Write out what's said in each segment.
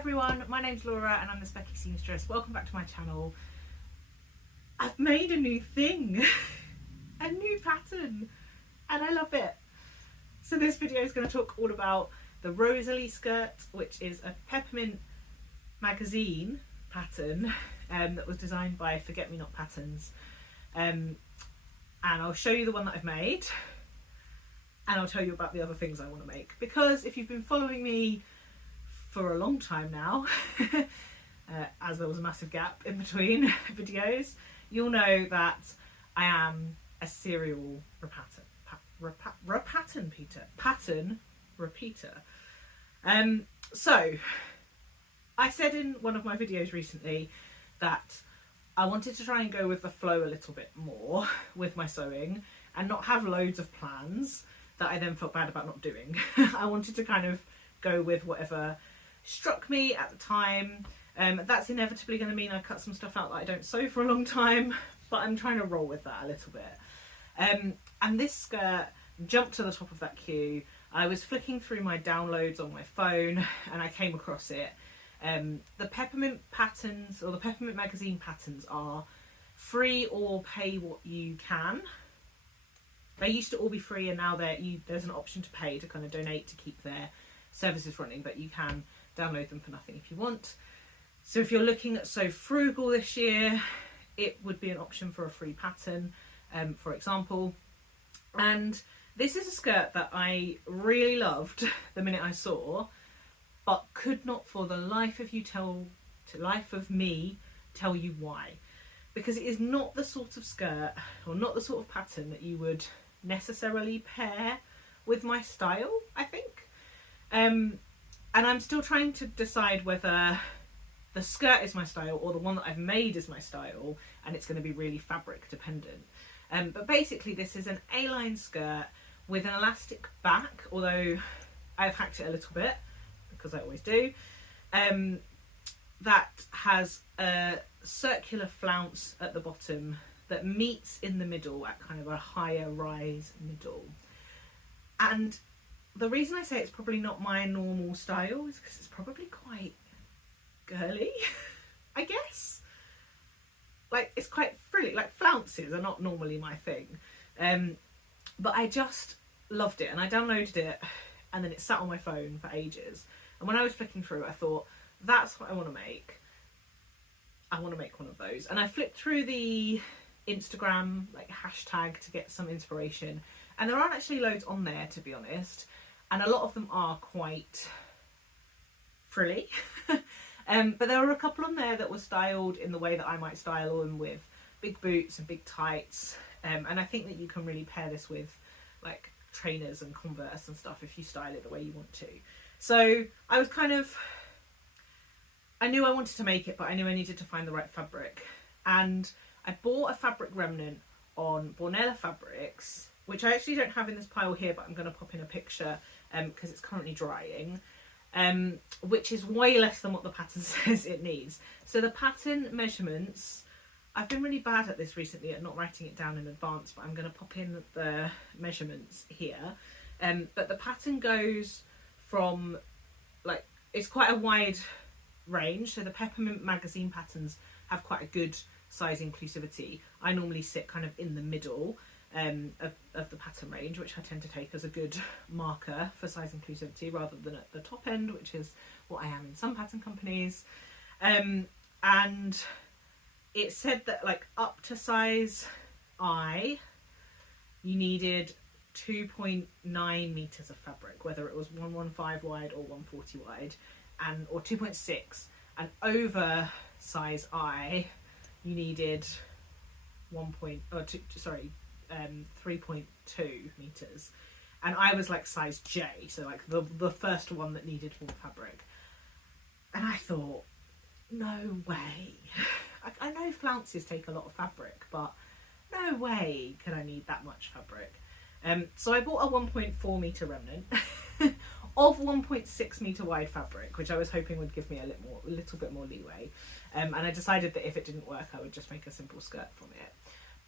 everyone, my name's Laura and I'm the Specky Seamstress. Welcome back to my channel. I've made a new thing, a new pattern, and I love it. So this video is going to talk all about the Rosalie skirt, which is a Peppermint magazine pattern that was designed by Forget Me Not Patterns. And I'll show you the one that I've made, and I'll tell you about the other things I want to make, because if you've been following me for a long time now, as there was a massive gap in between videos, you'll know that I am a serial pattern repeater. So I said in one of my videos recently that I wanted to try and go with the flow a little bit more with my sewing and not have loads of plans that I then felt bad about not doing. I wanted to kind of go with whatever struck me at the time. That's inevitably going to mean I cut some stuff out that I don't sew for a long time, but I'm trying to roll with that a little bit. And this skirt jumped to the top of that queue. I was flicking through my downloads on my phone and I came across it. The Peppermint Patterns, or the Peppermint magazine patterns, are free or pay what you can. They used to all be free, and now there's an option to pay to kind of donate to keep their services running, but you can download them for nothing if you want. So if you're looking at Sew Frugal this year, it would be an option for a free pattern, for example. And this is a skirt that I really loved the minute I saw, but could not for the life of me tell you why. Because it is not the sort of skirt, or not the sort of pattern that you would necessarily pair with my style, I think. And I'm still trying to decide whether the skirt is my style or the one that I've made is my style, and it's going to be really fabric dependent. But basically this is an A-line skirt with an elastic back, although I've hacked it a little bit, because I always do, that has a circular flounce at the bottom that meets in the middle at kind of a higher rise middle. And the reason I say it's probably not my normal style is because it's probably quite girly, I guess. Like, it's quite frilly. Like, flounces are not normally my thing. But I just loved it, and I downloaded it, and then it sat on my phone for ages. And when I was flicking through, I thought, that's what I want to make. I want to make one of those. And I flipped through the Instagram hashtag to get some inspiration, and there aren't actually loads on there, to be honest, and a lot of them are quite frilly. But there were a couple on there that were styled in the way that I might style them, with big boots and big tights, and I think that you can really pair this with like trainers and Converse and stuff if you style it the way you want to. So I was I knew I wanted to make it, but I knew I needed to find the right fabric, and I bought a fabric remnant on Bornella Fabrics, which I actually don't have in this pile here, but I'm going to pop in a picture because it's currently drying, which is way less than what the pattern says it needs. So the pattern measurements, I've been really bad at this recently at not writing it down in advance, but I'm going to pop in the measurements here. But the pattern goes from, like, it's quite a wide range. So the Peppermint magazine patterns have quite a good size inclusivity. I normally sit kind of in the middle of the pattern range, which I tend to take as a good marker for size inclusivity, rather than at the top end, which is what I am in some pattern companies. And it said that, like, up to size I, you needed 2.9 meters of fabric, whether it was 115 wide or 140 wide, or 2.6, and over size I, you needed 3.2 meters, and I was like size J, so like the first one that needed more fabric. And I thought, no way. I know flounces take a lot of fabric, but no way could I need that much fabric. So I bought a 1.4 meter remnant of 1.6 meter wide fabric, which I was hoping would give me a little bit more leeway. And I decided that if it didn't work, I would just make a simple skirt from it.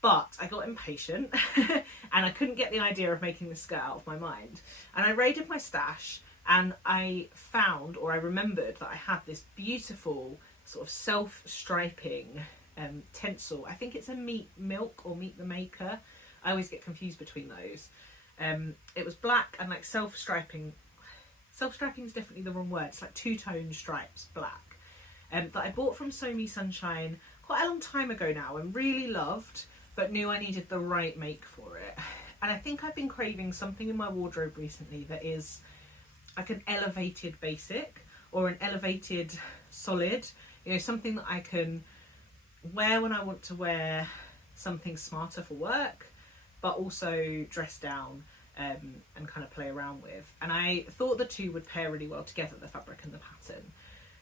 But I got impatient and I couldn't get the idea of making this skirt out of my mind. And I raided my stash and I found, or I remembered, that I had this beautiful sort of self-striping tinsel. I think it's a Meet Milk or Meet the Maker. I always get confused between those. It was black and like self-striping. Self-striping is definitely the wrong word. It's like two-tone stripes, black. That I bought from So Me Sunshine quite a long time ago now and really loved, but knew I needed the right make for it. And I think I've been craving something in my wardrobe recently that is like an elevated basic or an elevated solid, you know, something that I can wear when I want to wear something smarter for work, but also dress down and kind of play around with. And I thought the two would pair really well together, the fabric and the pattern.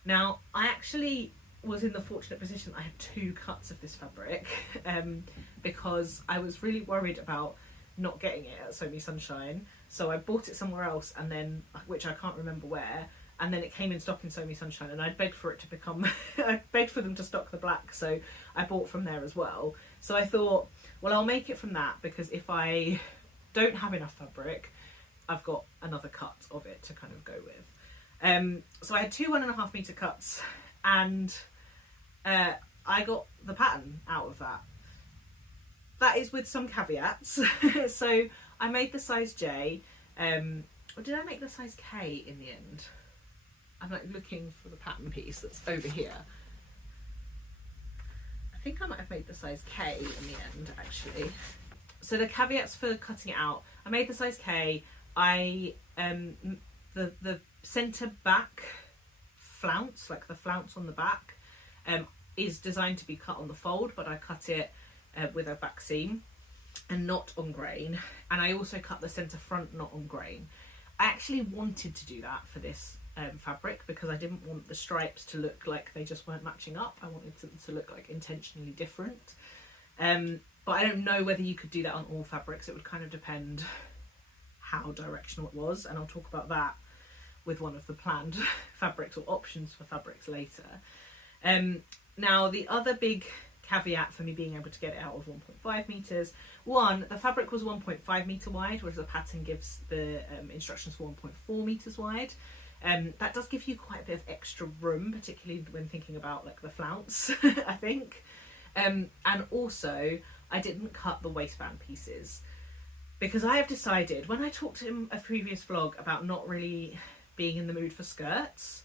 Now, I actually was in the fortunate position that I had 2 cuts of this fabric because I was really worried about not getting it at So Me Sunshine. So I bought it somewhere else, and then, which I can't remember where, and then it came in stock in So Me Sunshine, and I begged for it to become, I begged for them to stock the black, so I bought from there as well. So I thought, well, I'll make it from that, because if I don't have enough fabric, I've got another cut of it to kind of go with. So I had 2 1.5 metre cuts, and I got the pattern out of that. That is with some caveats. So I made the size J, or did I make the size K in the end? I'm like looking for the pattern piece that's over here. I think I might have made the size K in the end, actually. So the caveats for cutting it out: I made the size K. I the centre back flounce, like the flounce on the back, is designed to be cut on the fold, but I cut it with a back seam and not on grain. And I also cut the centre front not on grain. I actually wanted to do that for this fabric because I didn't want the stripes to look like they just weren't matching up. I wanted them to look like intentionally different. But I don't know whether you could do that on all fabrics. It would kind of depend how directional it was, and I'll talk about that with one of the planned fabrics or options for fabrics later. Now, the other big caveat for me being able to get it out of 1.5 metres, one, the fabric was 1.5 metre wide, whereas the pattern gives the instructions for 1.4 metres wide. That does give you quite a bit of extra room, particularly when thinking about like the flounce, I think. And also, I didn't cut the waistband pieces because I have decided, when I talked in a previous vlog about not really being in the mood for skirts,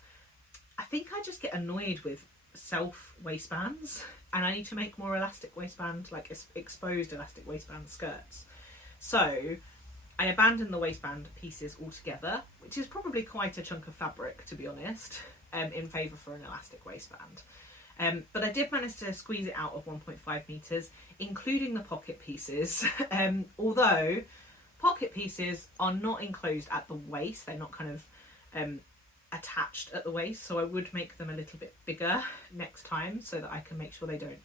I think I just get annoyed with self waistbands, and I need to make more elastic waistband, like exposed elastic waistband skirts. So I abandoned the waistband pieces altogether, which is probably quite a chunk of fabric, to be honest, in favour for an elastic waistband. But I did manage to squeeze it out of 1.5 metres, including the pocket pieces, although pocket pieces are not enclosed at the waist, they're not kind of attached at the waist, so I would make them a little bit bigger next time so that I can make sure they don't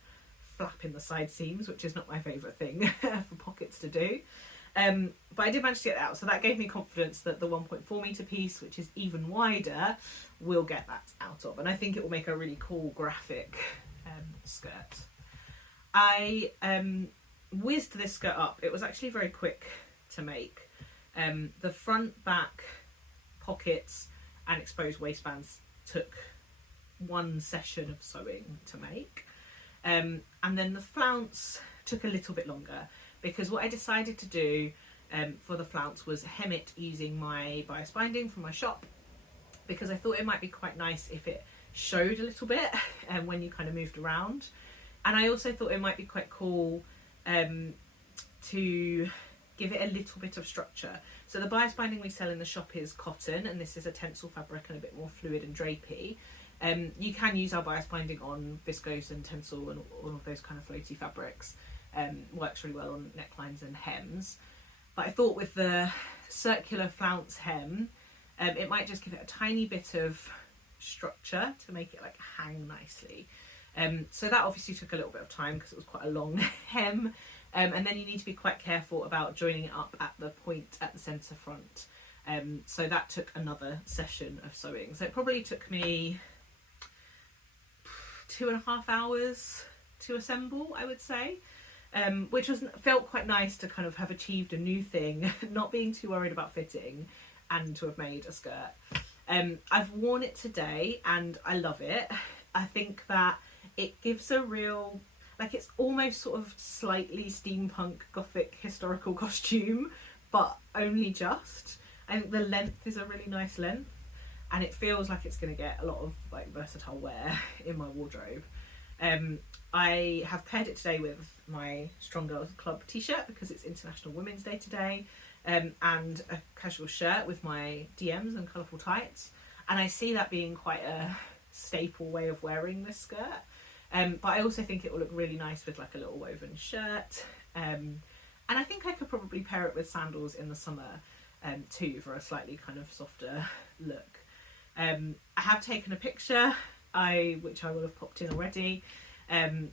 flap in the side seams, which is not my favourite thing for pockets to do. But I did manage to get it out, so that gave me confidence that the 1.4 metre piece, which is even wider, will get that out of, and I think it will make a really cool graphic skirt. I whizzed this skirt up. It was actually very quick to make. The front, back, pockets and exposed waistbands took one session of sewing to make, and then the flounce took a little bit longer, because what I decided to do for the flounce was hem it using my bias binding from my shop, because I thought it might be quite nice if it showed a little bit when you kind of moved around. And I also thought it might be quite cool to give it a little bit of structure. So the bias binding we sell in the shop is cotton, and this is a tencel fabric and a bit more fluid and drapey. You can use our bias binding on viscose and tencel and all of those kind of floaty fabrics. Works really well on necklines and hems. But I thought with the circular flounce hem, it might just give it a tiny bit of structure to make it like hang nicely. So that obviously took a little bit of time because it was quite a long hem. And then you need to be quite careful about joining it up at the point at the centre front. So that took another session of sewing. So it probably took me 2.5 hours to assemble, I would say. Which felt quite nice to kind of have achieved a new thing, not being too worried about fitting, and to have made a skirt. I've worn it today and I love it. I think that it gives a real, like, it's almost sort of slightly steampunk gothic historical costume, but only just. I think the length is a really nice length, and it feels like it's going to get a lot of like versatile wear in my wardrobe. I have paired it today with my Strong Girls Club t-shirt because it's International Women's Day today, and a casual shirt with my DMs and colourful tights, and I see that being quite a staple way of wearing this skirt. But I also think it will look really nice with like a little woven shirt, and I think I could probably pair it with sandals in the summer too, for a slightly kind of softer look. I have taken a picture, which I will have popped in already, and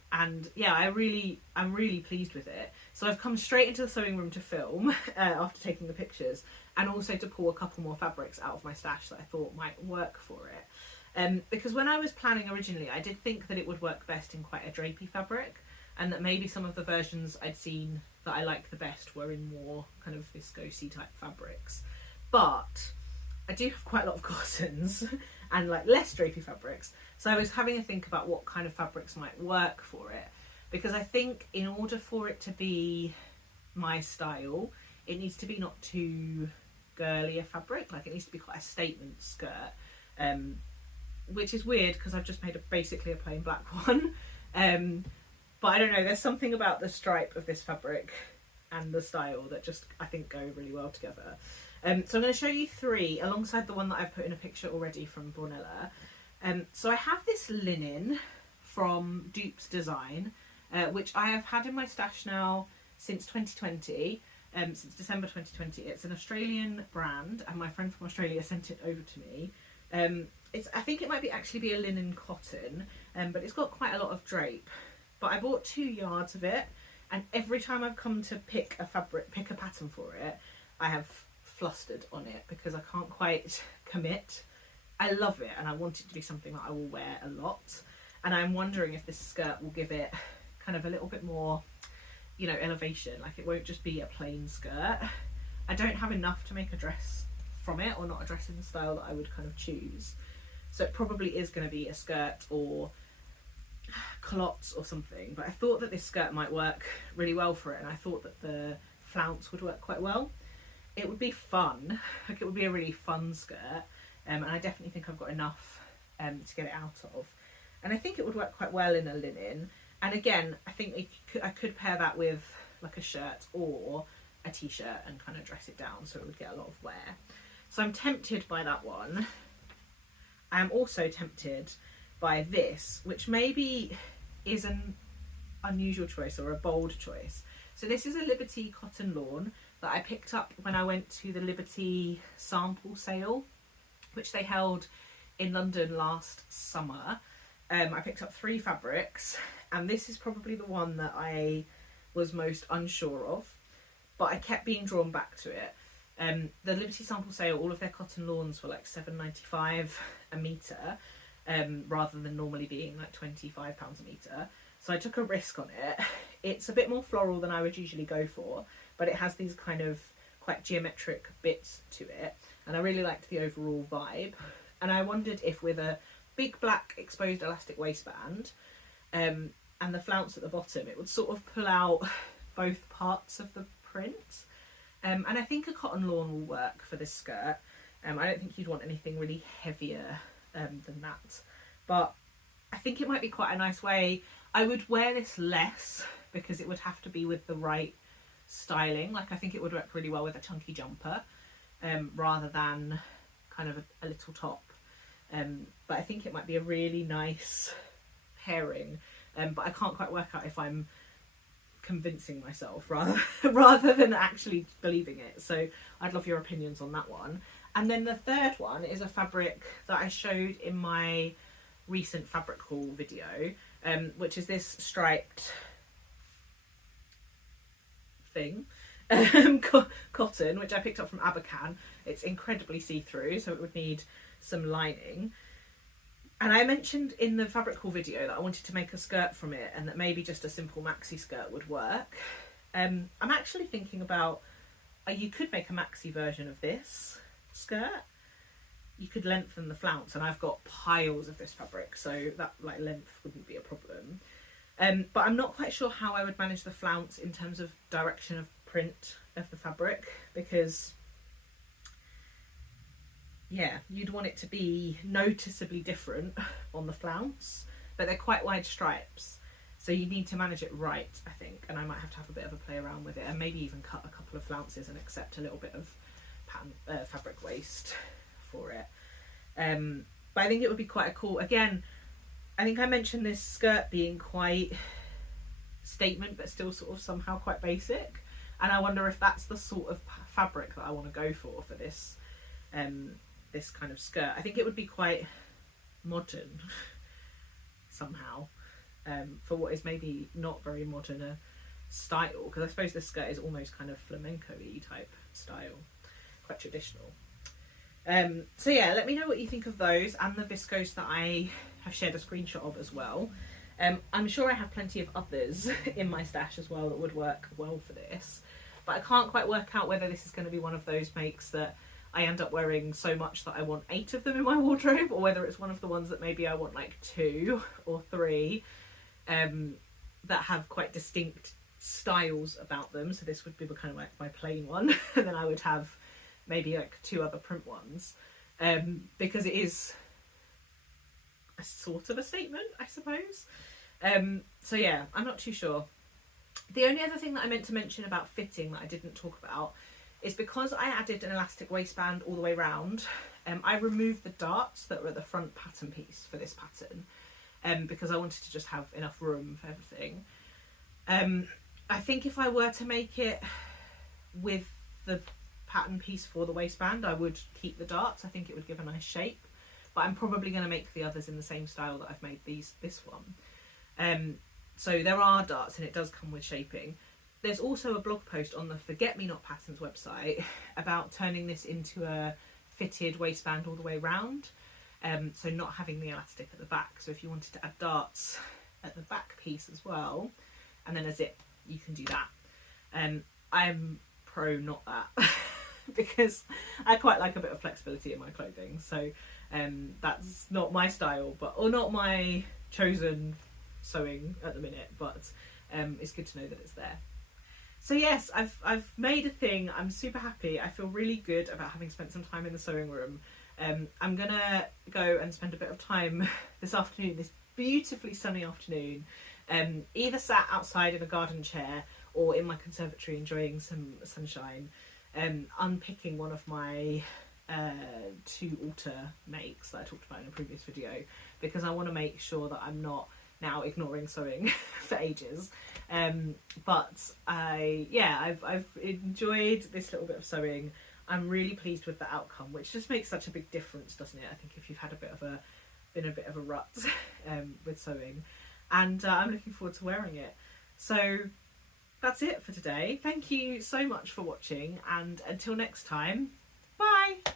yeah, I'm really pleased with it. So I've come straight into the sewing room to film after taking the pictures, and also to pull a couple more fabrics out of my stash that I thought might work for it. Because when I was planning originally, I did think that it would work best in quite a drapey fabric, and that maybe some of the versions I'd seen that I liked the best were in more kind of viscosy type fabrics. But I do have quite a lot of cottons and like less drapey fabrics, so I was having a think about what kind of fabrics might work for it, because I think in order for it to be my style, it needs to be not too girly a fabric, like it needs to be quite a statement skirt, which is weird because I've just made basically a plain black one. But I don't know, there's something about the stripe of this fabric and the style that just I think go really well together. So I'm going to show you three alongside the one that I've put in a picture already from Bornella. So I have this linen from Dupe's Design, which I have had in my stash now since 2020, since December 2020. It's an Australian brand, and my friend from Australia sent it over to me. I think it might actually be a linen cotton, but it's got quite a lot of drape. But I bought 2 yards of it, and every time I've come to pick a pattern for it, I have flustered on it because I can't quite commit. I love it, and I want it to be something that I will wear a lot, and I'm wondering if this skirt will give it kind of a little bit more, you know, elevation. Like, it won't just be a plain skirt. I don't have enough to make a dress from it, or not a dress in the style that I would kind of choose, so it probably is going to be a skirt or culottes or something. But I thought that this skirt might work really well for it, and I thought that the flounce would work quite well. It would be fun, like it would be a really fun skirt, and I definitely think I've got enough to get it out of, and I think it would work quite well in a linen. And again, I think I could pair that with like a shirt or a t-shirt and kind of dress it down so it would get a lot of wear. So I'm tempted by that one. I am also tempted by this, which maybe is an unusual choice or a bold choice. So this is a Liberty cotton lawn that I picked up when I went to the Liberty sample sale, which they held in London last summer. I picked up 3 fabrics, and this is probably the one that I was most unsure of, but I kept being drawn back to it. The Liberty sample sale, all of their cotton lawns were like £7.95 a metre, rather than normally being like £25 a metre. So I took a risk on it. It's a bit more floral than I would usually go for, but it has these kind of quite geometric bits to it, and I really liked the overall vibe. And I wondered if with a big black exposed elastic waistband and the flounce at the bottom, it would sort of pull out both parts of the print. And I think a cotton lawn will work for this skirt. I don't think you'd want anything really heavier than that, but I think it might be quite a nice way. I would wear this less because it would have to be with the right styling. Like, I think it would work really well with a chunky jumper rather than kind of a little top. But I think it might be a really nice pairing, but I can't quite work out if I'm convincing myself rather than actually believing it. So I'd love your opinions on that one. And then the third one is a fabric that I showed in my recent fabric haul video, which is this striped thing, cotton, which I picked up from Abercan. It's incredibly see-through, so it would need some lining. And I mentioned in the fabric haul video that I wanted to make a skirt from it, and that maybe just a simple maxi skirt would work. I'm actually thinking about, you could make a maxi version of this skirt, you could lengthen the flounce, and I've got piles of this fabric, so that like length wouldn't be a problem. But I'm not quite sure how I would manage the flounce in terms of direction of print of the fabric, because yeah, you'd want it to be noticeably different on the flounce, but they're quite wide stripes, so you need to manage it right, I think, and I might have to have a bit of a play around with it, and maybe even cut a couple of flounces and accept a little bit of fabric waste for it. But I think it would be quite a cool, again, I think I mentioned this skirt being quite statement but still sort of somehow quite basic, and I wonder if that's the sort of fabric that I want to go for this this kind of skirt. I think it would be quite modern somehow, for what is maybe not very modern a style, because I suppose this skirt is almost kind of flamenco-y type style, quite traditional. So yeah, let me know what you think of those and the viscose that I have shared a screenshot of as well. I'm sure I have plenty of others in my stash as well that would work well for this, but I can't quite work out whether this is going to be one of those makes that I end up wearing so much that I want 8 of them in my wardrobe, or whether it's one of the ones that maybe I want like 2 or 3 that have quite distinct styles about them. So this would be kind of like my plain one and then I would have maybe like 2 other print ones, because it is a sort of a statement, I suppose. So yeah, I'm not too sure. The only other thing that I meant to mention about fitting that I didn't talk about is because I added an elastic waistband all the way around, I removed the darts that were at the front pattern piece for this pattern, because I wanted to just have enough room for everything. I think if I were to make it with the pattern piece for the waistband, I would keep the darts. I think it would give a nice shape, but I'm probably going to make the others in the same style that I've made this one. So there are darts and it does come with shaping. There's also a blog post on the Forget Me Not Patterns website about turning this into a fitted waistband all the way around, so not having the elastic at the back. So if you wanted to add darts at the back piece as well and then a zip, you can do that. I'm pro not that because I quite like a bit of flexibility in my clothing, so that's not my style, or not my chosen sewing at the minute, but it's good to know that it's there. So yes, I've made a thing. I'm super happy. I feel really good about having spent some time in the sewing room. I'm gonna go and spend a bit of time this afternoon, this beautifully sunny afternoon, either sat outside in a garden chair or in my conservatory enjoying some sunshine, unpicking one of my 2 alter makes that I talked about in a previous video, because I want to make sure that I'm not now ignoring sewing for ages. But I've enjoyed this little bit of sewing. I'm really pleased with the outcome, which just makes such a big difference, doesn't it? I think if you've had been a bit of a rut with sewing, and I'm looking forward to wearing it. So that's it for today. Thank you so much for watching, and until next time, bye.